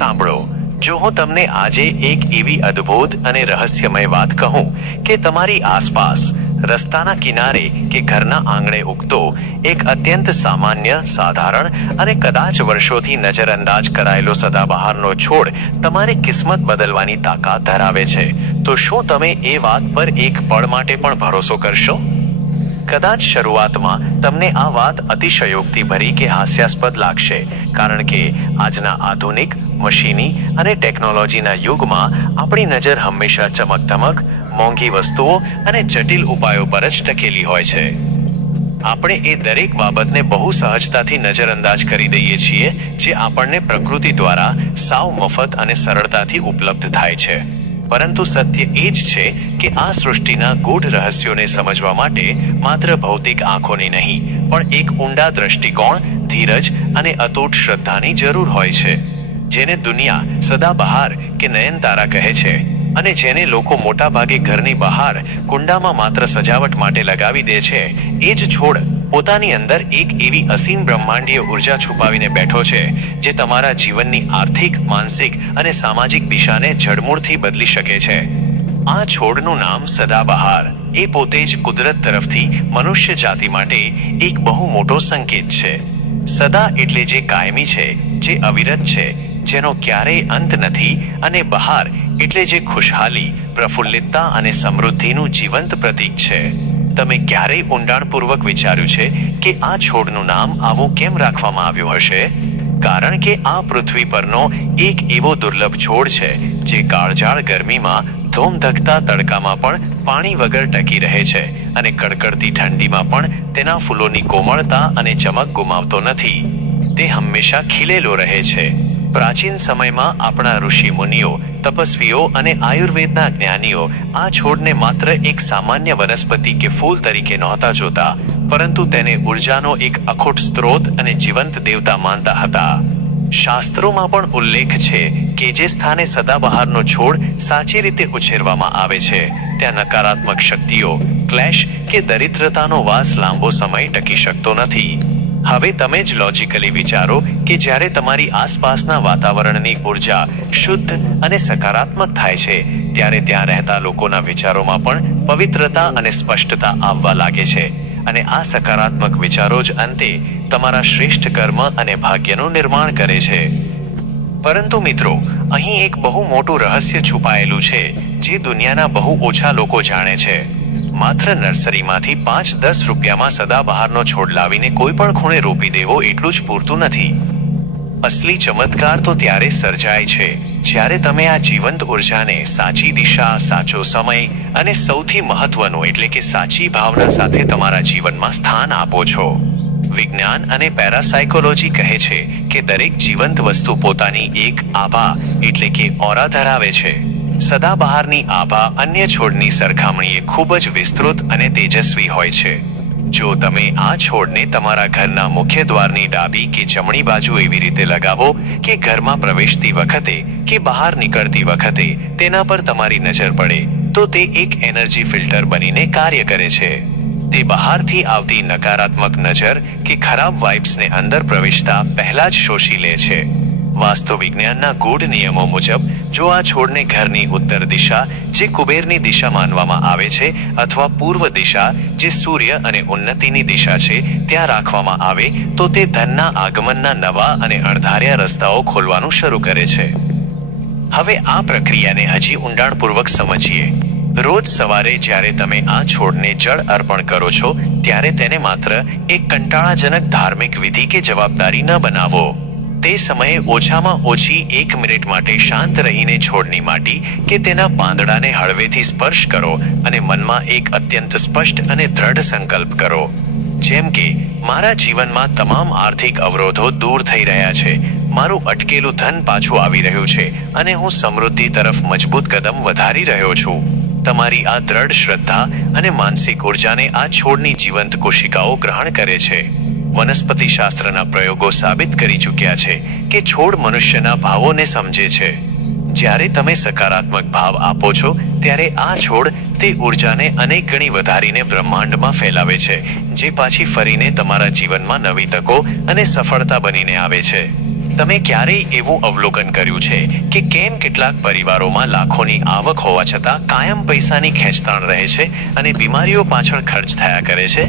સાંભળો, જો હું તમને આજે એક એવી અદ્ભુત અને રહસ્યમય વાત કહું કે તમારી આસપાસ રસ્તાના કિનારે કે ઘરના આંગણે ઉગતો એક અત્યંત સામાન્ય, સાધારણ અને કદાચ વર્ષોથી નજરઅંદાજ કરાયેલો સદાબહારનો છોડ તમારી કિસ્મત બદલવાની તાકાત ધરાવે છે, તો શું તમે એ વાત પર એક પળ માટે પણ ભરોસો કરશો? કદાચ શરૂઆતમાં તમને આ વાત અતિશયોક્તિભરી કે હાસ્યાસ્પદ લાગશે, કારણ કે આજના આધુનિક, મશીની અને ટેકનોલોજીના યુગમાં આપણી નજર હંમેશા ચમકધમક, મોંઘી વસ્તુઓ અને જટિલ ઉપાયો પર જ ટકેલી હોય છે. આપણે એ દરેક બાબતને બહુ સહજતાથી નજરઅંદાજ કરી દઈએ છીએ જે આપણને પ્રકૃતિ દ્વારા સાવ મફત અને સરળતાથી ઉપલબ્ધ થાય છે. પરંતુ સત્ય એ જ છે કે આ સૃષ્ટિના ગૂઢ રહસ્યોને સમજવા માટે માત્ર ભૌતિક આંખોની નહીં, પણ એક ઊંડા દ્રષ્ટિકોણ, ધીરજ અને અતૂટ શ્રદ્ધાની જરૂર હોય છે. જેને દુનિયા સદાબહાર કે નયનતારા કહે છે અને જેને લોકો મોટાભાગે ઘરની બહાર કુંડામાં માત્ર સજાવટ માટે લગાવી દે છે, એ જ છોડ પોતાની અંદર એક એવી અસીમ બ્રહ્માંડીય ઉર્જા છુપાવીને બેઠો છે જે તમારા જીવનની આર્થિક, માનસિક અને સામાજિક દિશાને જડમૂળથી બદલી શકે છે. આ છોડનું નામ સદાબહાર એ પોતે જ કુદરત તરફથી મનુષ્ય જાતિ માટે એક બહુ મોટો સંકેત છે. સદા એટલે જે કાયમી છે, જે અવિરત છે, જેનો ક્યારેય અંત નથી, અને બહાર એટલે જે ખુશહાલી, પ્રફુલ્લિતતા અને સમૃદ્ધિનું જીવંત પ્રતીક છે. તમે ક્યારેય ઊંડાણપૂર્વક વિચાર્યું છે કે આ છોડનું નામ આવું કેમ રાખવામાં આવ્યું હશે? કારણ કે આ પૃથ્વી પરનો એક એવો દુર્લભ છોડ છે જે કાળઝાળ ગરમીમાં, ધોમધખતા તડકામાં પણ પાણી વગર ટકી રહે છે અને કડકડતી ઠંડીમાં પણ તેના ફૂલોની કોમળતા અને ચમક ગુમાવતો નથી. તે હંમેશા ખીલેલો રહે છે. પ્રાચીન સમયમાં આપણા ઋષિ મુનિઓ, તપસ્વીઓ અને આયુર્વેદના જ્ઞાનીઓ આ છોડને માત્ર એક સામાન્ય વનસ્પતિ કે ફૂલ તરીકે નહોતા જોતા, પરંતુ તેને ઉર્જાનો એક અખૂટ સ્ત્રોત અને જીવંત દેવતા માનતા હતા. શાસ્ત્રોમાં પણ ઉલ્લેખ છે કે જે સ્થાને સદાબહારનો છોડ સાચી રીતે ઉછેરવામાં આવે છે, ત્યાં નકારાત્મક શક્તિઓ, ક્લેશ કે દરિદ્રતાનો વાસ લાંબો સમય ટકી શકતો નથી. હવે તમે જ લોજિકલી વિચારો કે જ્યારે તમારી આસપાસના વાતાવરણની ઉર્જા શુદ્ધ અને સકારાત્મક થાય છે, ત્યારે ત્યાં રહેતા લોકોના વિચારોમાં પણ પવિત્રતા અને સ્પષ્ટતા આવવા લાગે છે, અને આ સકારાત્મક વિચારો જ અંતે તમારા શ્રેષ્ઠ કર્મ અને ભાગ્યનું નિર્માણ કરે છે. પરંતુ મિત્રો, અહીં એક બહુ મોટું રહસ્ય છુપાયેલું છે જે દુનિયાના બહુ ઓછા લોકો જાણે છે. માત્ર નર્સરીમાંથી 5-10 રૂપિયામાં સદાબહારનો છોડ લાવીને કોઈ પણ ખૂણે રોપી દેવો એટલું જ પૂરતું નથી. અસલી ચમત્કાર તો ત્યારે સર્જાય છે જ્યારે તમે આ જીવંત ઉર્જાને સાચી દિશા, સાચો સમય અને સૌથી મહત્વનું એટલે કે સાચી ભાવના સાથે તમારા જીવનમાં સ્થાન આપો છો. વિજ્ઞાન અને પેરાસાયકોલોજી કહે છે કે દરેક જીવંત વસ્તુ પોતાની એક આભા એટલે કે ઓરા ધરાવે છે. સદાબહારની આભા અન્ય છોડની સરખામણીએ ખૂબ જ વિસ્તૃત અને તેજસ્વી હોય છે. જો તમે આ છોડને તમારા ઘરના મુખ્ય દ્વારની ડાબી કે જમણી બાજુ એવી રીતે લગાવો કે ઘરમાં પ્રવેશતી વખતે કે બહાર નીકળતી વખતે તેના પર તમારી નજર પડે, તો તે એક એનર્જી ફિલ્ટર બનીને કાર્ય કરે છે. તે બહારથી આવતી નકારાત્મક નજર કે ખરાબ વાઇબ્સને અંદર પ્રવેશતા પહેલા જ શોષી લે છે. વાસ્તુ વિજ્ઞાનના ગૂઢ નિયમો મુજબ જો આ છોડને ઘરની ઉત્તર દિશા, જે કુબેરની દિશા માનવામાં આવે છે, અથવા પૂર્વ દિશા, જે સૂર્ય અને ઉન્નતિની દિશા છે, ત્યાં રાખવામાં આવે તો તે ધનના આગમનના નવા અને અણધાર્યા રસ્તાઓ ખોલવાનું શરૂ કરે છે. હવે આ પ્રક્રિયાને હજી ઊંડાણપૂર્વક સમજીએ. રોજ સવારે જ્યારે તમે આ છોડને જળ અર્પણ કરો છો, ત્યારે તેને માત્ર એક કંટાળાજનક ધાર્મિક વિધિ કે જવાબદારી ન બનાવો. તે સમયે ઓછામાં ઓછી 1 મિનિટ માટે શાંત રહીને છોડની માટી કે તેના પાંદડાને હળવેથી સ્પર્શ કરો અને મનમાં એક અત્યંત સ્પષ્ટ અને દ્રઢ સંકલ્પ કરો. જેમ કે, મારા જીવનમાં તમામ આર્થિક અવરોધો દૂર થઈ રહ્યા છે, મારું અટકેલું ધન પાછું આવી રહ્યું છે અને હું સમૃદ્ધિ તરફ મજબૂત કદમ વધારી રહ્યો છું. તમારી આ દ્રઢ શ્રદ્ધા અને માનસિક ઉર્જાને આ છોડની જીવંત કોશિકાઓ ગ્રહણ કરે છે. વનસ્પતિશાસ્ત્રના પ્રયોગો સાબિત કરી ચૂક્યા છે કે છોડ મનુષ્યના ભાવોને સમજે છે. જ્યારે તમે સકારાત્મક ભાવ આપો છો, ત્યારે આ છોડ તે ઉર્જાને અનેક ગણી વધારીને બ્રહ્માંડમાં ફેલાવે છે, જે પાછી ફરીને તમારા જીવનમાં નવી તકો અને સફળતા બનીને આવે છે. તમે ક્યારેય એવું અવલોકન કર્યું છે કે કેમ કેટલાક પરિવારોમાં લાખોની આવક હોવા છતાં કાયમ પૈસાની ખેંચતાણ રહે છે અને બીમારીઓ પાછળ ખર્ચ થયા કરે છે,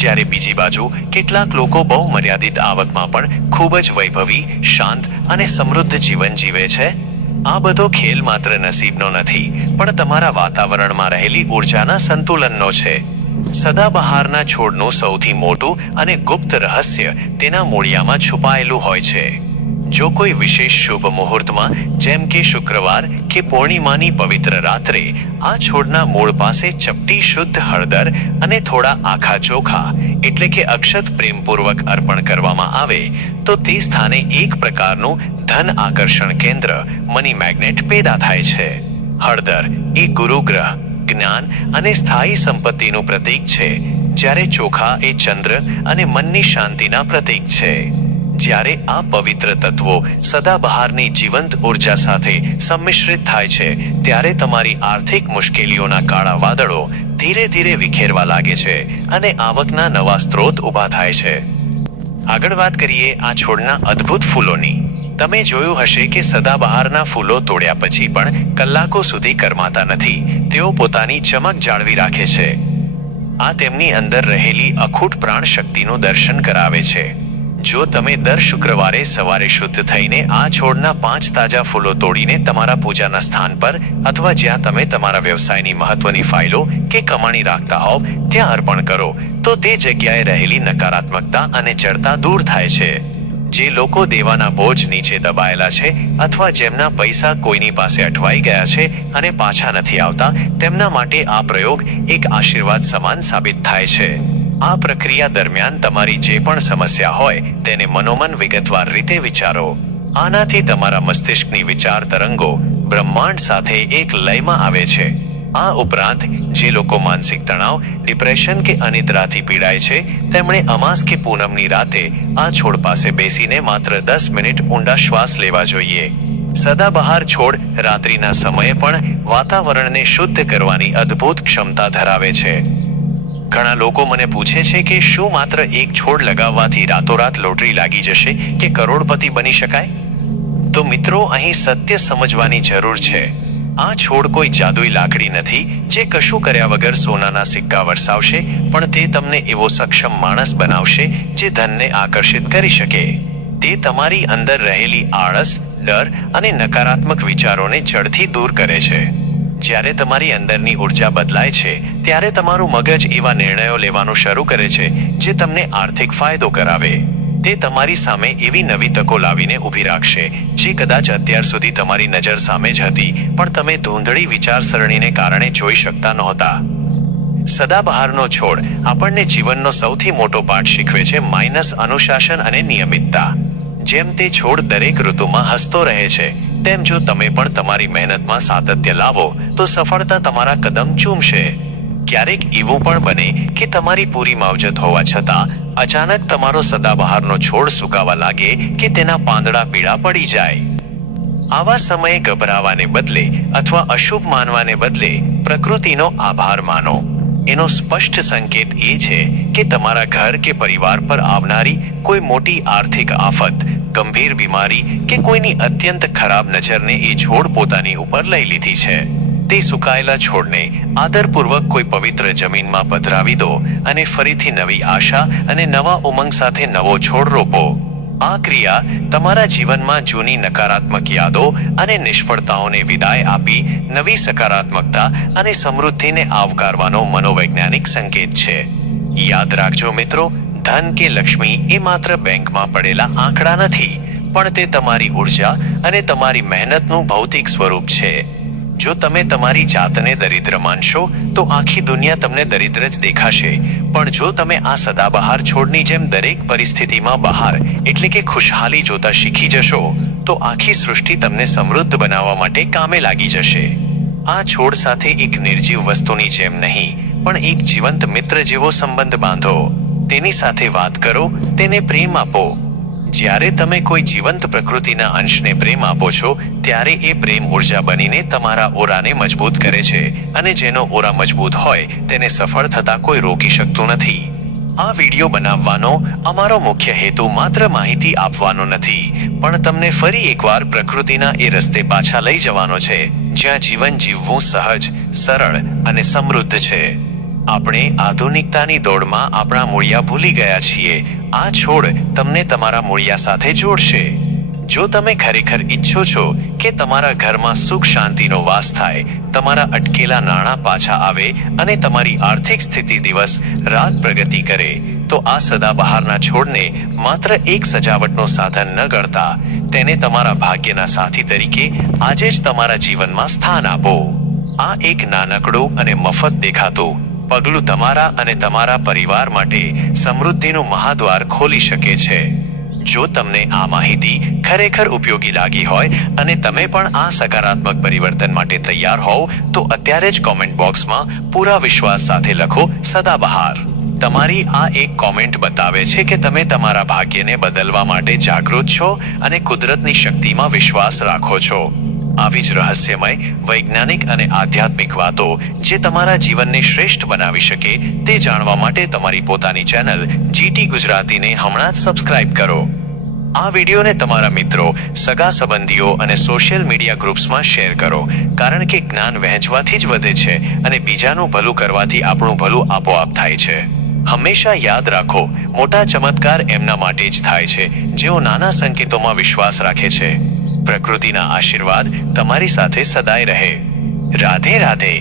જ્યારે બીજી બાજુ કેટલાક લોકો બહુ મર્યાદિત આવકમાં પણ ખૂબ જ વૈભવી, શાંત અને સમૃદ્ધ જીવન જીવે છે? આ બધો ખેલ માત્ર નસીબનો નથી, પણ તમારા વાતાવરણમાં રહેલી ઉર્જાના સંતુલનનો છે. સદાબહારના છોડનું સૌથી મોટું અને ગુપ્ત રહસ્ય તેના મૂળિયામાં છુપાયેલું હોય છે. જો કોઈ વિશેષ શુભ મુહૂર્તમાં, જેમ કે શુક્રવાર કે પૂર્ણિમાની પવિત્ર રાત્રે, આ છોડના મૂળ પાસે ચપટી શુદ્ધ હળદર અને થોડા આખા ચોખા એટલે કે અક્ષત પ્રેમપૂર્વક અર્પણ કરવામાં આવે, તો તે સ્થાને એક પ્રકારનું ધન આકર્ષણ કેન્દ્ર, મની મેગ્નેટ પેદા થાય છે. હળદર એ ગુરુગ્રહ, જ્ઞાન અને સ્થાયી સંપત્તિનું પ્રતીક છે, જ્યારે ચોખા એ ચંદ્ર અને મનની શાંતિના પ્રતીક છે. જ્યારે આ પવિત્ર તત્વો સદાબહારની જીવંત ઉર્જા સાથે સંમિશ્રિત થાય છે, ત્યારે તમારી આર્થિક મુશ્કેલીઓના કાળા વાદળો ધીરે ધીરે વિખેરવા લાગે છે અને આવકના નવા સ્ત્રોત ઊભા થાય છે. આગળ વાત કરીએ આ છોડના અદ્ભુત ફૂલોની. તમે જોયું હશે કે સદાબહારના ફૂલો તોડ્યા પછી પણ કલાકો સુધી કરમાતા નથી. તેઓ પોતાની ચમક જાળવી રાખે છે. આ તેમની અંદર રહેલી અખૂટ પ્રાણ શક્તિનું દર્શન કરાવે છે. જો તમે દર શુક્રવારે સવારે શુદ્ધ થઈને આ છોડના 5 તાજા ફૂલો તોડીને તમારા પૂજાના સ્થાન પર અથવા જ્યાં તમે તમારા વ્યવસાયની મહત્વની ફાઇલો કે કમાણી રાખતા હોવ ત્યાં અર્પણ કરો, તો તે જગ્યાએ રહેલી નકારાત્મકતા અને જડતા દૂર થાય છે. જે લોકો દેવાના બોજ નીચે દબાયેલા છે અથવા જેમના પૈસા કોઈની પાસે અટવાઈ ગયા છે અને પાછા નથી આવતા, તેમના માટે આ પ્રયોગ એક આશીર્વાદ સમાન સાબિત થાય છે. આ પ્રક્રિયા દરમિયાન તમારી જે પણ સમસ્યા હોય તેને મનોમન વિગતવાર રીતે વિચારો. આનાથી તમારા મસ્તિષ્કની વિચાર તરંગો બ્રહ્માંડ સાથે એક લયમાં આવે છે. આ ઉપરાંત જે લોકો માનસિક તણાવ, ડિપ્રેશન કે અનિદ્રાથી પીડાય છે, તેમણે અમાસ કે પૂનમની રાતે આ છોડ પાસે બેસીને માત્ર 10 મિનિટ ઊંડા શ્વાસ લેવા જોઈએ. સદાબહાર છોડ રાત્રિના સમયે પણ વાતાવરણને શુદ્ધ કરવાની અદ્ભુત ક્ષમતા ધરાવે છે. ઘણા લોકો મને પૂછે છે કે શું માત્ર એક છોડ લગાવવાથી રાતોરાત લોટરી લાગી જશે કે કરોડપતિ બની શકાય? તો મિત્રો, અહીં સત્ય સમજવાની જરૂર છે. આ છોડ કોઈ જાદુઈ લાકડી નથી જે કશું કર્યા વગર સોનાના સિક્કા વરસાવશે, પણ તે તમને એવો સક્ષમ માણસ બનાવશે જે ધનને આકર્ષિત કરી શકે. તે તમારી અંદર રહેલી આળસ, ડર અને નકારાત્મક વિચારોને જડથી દૂર કરે છે. જ્યારે તમારી અંદરની ઉર્જા બદલાય છે, ત્યારે તમારું મગજ એવા નિર્ણયો લેવાનું શરૂ કરે છે જે તમને આર્થિક ફાયદો કરાવે. તે તમારી સામે એવી નવી તકો લાવીને ઊભી રાખશે જે કદાચ અત્યાર સુધી તમારી નજર સામે જ હતી, પણ તમે ધૂંધળી વિચારસરણીને કારણે જોઈ શકતા નહોતા. સદાબહારનો છોડ આપણને જીવનનો સૌથી મોટો પાઠ શીખવે છે, અનુશાસન અને નિયમિતતા. જેમ તે છોડ દરેક ઋતુમાં હસતો રહે છે, તેમ જો તમે પણ તમારી મહેનતમાં સાતત્ય લાવો તો સફળતા તમારા કદમ ચૂમશે. ક્યારેક એવું પણ બને કે તમારી પૂરી માવજત હોવા છતાં અચાનક તમારો સદાબહારનો છોડ સુકાવા લાગે કે તેના પાંદડા પીળા પડી જાય. આવા સમયે ગભરાવાને બદલે અથવા અશુભ માનવાને બદલે પ્રકૃતિનો આભાર માનો. એનો સ્પષ્ટ સંકેત એ છે કે તમારા ઘર કે પરિવાર પર આવનારી કોઈ મોટી આર્થિક આફત, ગંભીર બીમારી કે કોઈની અત્યંત ખરાબ નજરને એ છોડ પોતાની ઉપર લઈ લીધી છે. તે સુકાયેલા છોડને આદરપૂર્વક કોઈ પવિત્ર જમીનમાં પધરાવી દો અને ફરીથી નવી આશા અને નવા ઉમંગ સાથે નવો છોડ રોપો. આ ક્રિયા તમારા જીવનમાં જૂની નકારાત્મક યાદો અને નિષ્ફળતાઓને વિદાય આપી નવી સકારાત્મકતા અને સમૃદ્ધિને આવકારવાનો મનોવૈજ્ઞાનિક સંકેત છે. યાદ રાખજો મિત્રો, ધન કે લક્ષ્મી એ માત્ર બેંકમાં પડેલા આંકડા નથી, પણ તે તમારી ઉર્જા અને તમારી મહેનતનું ભૌતિક સ્વરૂપ છે. જો તમે તમારી જાતને દરિદ્ર માનશો તો આખી દુનિયા તમને દરિદ્ર જ દેખાશે, પણ જો તમે આ સદાબહાર છોડની જેમ દરેક પરિસ્થિતિમાં બહાર એટલે કે ખુશહાલી જોતા શીખી જશો, તો આખી સૃષ્ટિ તમને સમૃદ્ધ બનાવવા માટે કામે લાગી જશે. આ છોડ સાથે એક નિર્જીવ વસ્તુની જેમ નહીં, પણ એક જીવંત મિત્ર જેવો સંબંધ બાંધો. તેની સાથે વાત કરો, તેને પ્રેમ આપો. જ્યારે તમે કોઈ જીવંત પ્રકૃતિના અંશને પ્રેમ આપો છો, ત્યારે એ પ્રેમ ઉર્જા બનીને તમારા ઓરાને મજબૂત કરે છે, અને જેનો ઓરા મજબૂત હોય તેને સફળ થતા કોઈ રોકી શકતું નથી. આ વિડિયો બનાવવાનો અમારો મુખ્ય હેતુ માત્ર માહિતી આપવાનો નથી, પણ તમને ફરી એકવાર પ્રકૃતિના એ રસ્તે પાછા લઈ જવાનો છે જ્યાં જીવન જીવવું સહજ, સરળ અને સમૃદ્ધ છે. આપણે આધુનિકતાની દોડમાં આપણા મૂળિયા ભૂલી ગયા છીએ. આ છોડ તમને તમારા મૂળિયા સાથે જોડશે. જો તમે ખરેખર ઈચ્છો છો કે તમારા ઘરમાં સુખ શાંતિનો વાસ થાય, તમારા અટકેલા નાણાં પાછા આવે અને તમારી આર્થિક સ્થિતિ દિવસ રાત પ્રગતિ કરે, તો આ સદાબહારના છોડને માત્ર એક સજાવટનો સાધન ન ગણતા તેને તમારા ભાગ્યના સાથી તરીકે આજે જ તમારા જીવનમાં સ્થાન આપો. આ એક નાનકડું અને મફત દેખાતું પગલું તમારા અને તમારા પરિવાર માટે સમૃદ્ધિનું મહાદ્વાર ખોલી શકે છે. જો તમને આ માહિતી ખરેખર ઉપયોગી લાગી હોય અને તમે પણ આ સકારાત્મક પરિવર્તન માટે તૈયાર હોવ, તો અત્યારે જ કોમેન્ટ બોક્સમાં પૂરા વિશ્વાસ સાથે લખો સદાબહાર. તમારી આ એક કોમેન્ટ બતાવે છે કે તમે તમારા ભાગ્યને બદલવા માટે જાગૃત છો અને કુદરતની શક્તિમાં વિશ્વાસ રાખો છો. આવી જ રહસ્યમય, વૈજ્ઞાનિક અને આધ્યાત્મિક વાતો જે તમારા જીવનને શ્રેષ્ઠ બનાવી શકે તે જાણવા માટે તમારી પોતાની ચેનલ જીટી ગુજરાતીને હમણાં જ સબસ્ક્રાઇબ કરો. આ વિડીયોને તમારા મિત્રો, સગા સંબંધીઓ અને સોશિયલ મીડિયા ગ્રુપ્સમાં શેર કરો, કારણ કે જ્ઞાન વહેંચવાથી જ વધે છે અને બીજાનું ભલું કરવાથી આપણું ભલું આપોઆપ થાય છે. હંમેશા યાદ રાખો, મોટા ચમત્કાર એમના માટે જ થાય છે જેઓ નાના સંકેતોમાં વિશ્વાસ રાખે છે. પ્રકૃતિના આશીર્વાદ તમારી સાથે સદાય રહે. રાધે રાધે.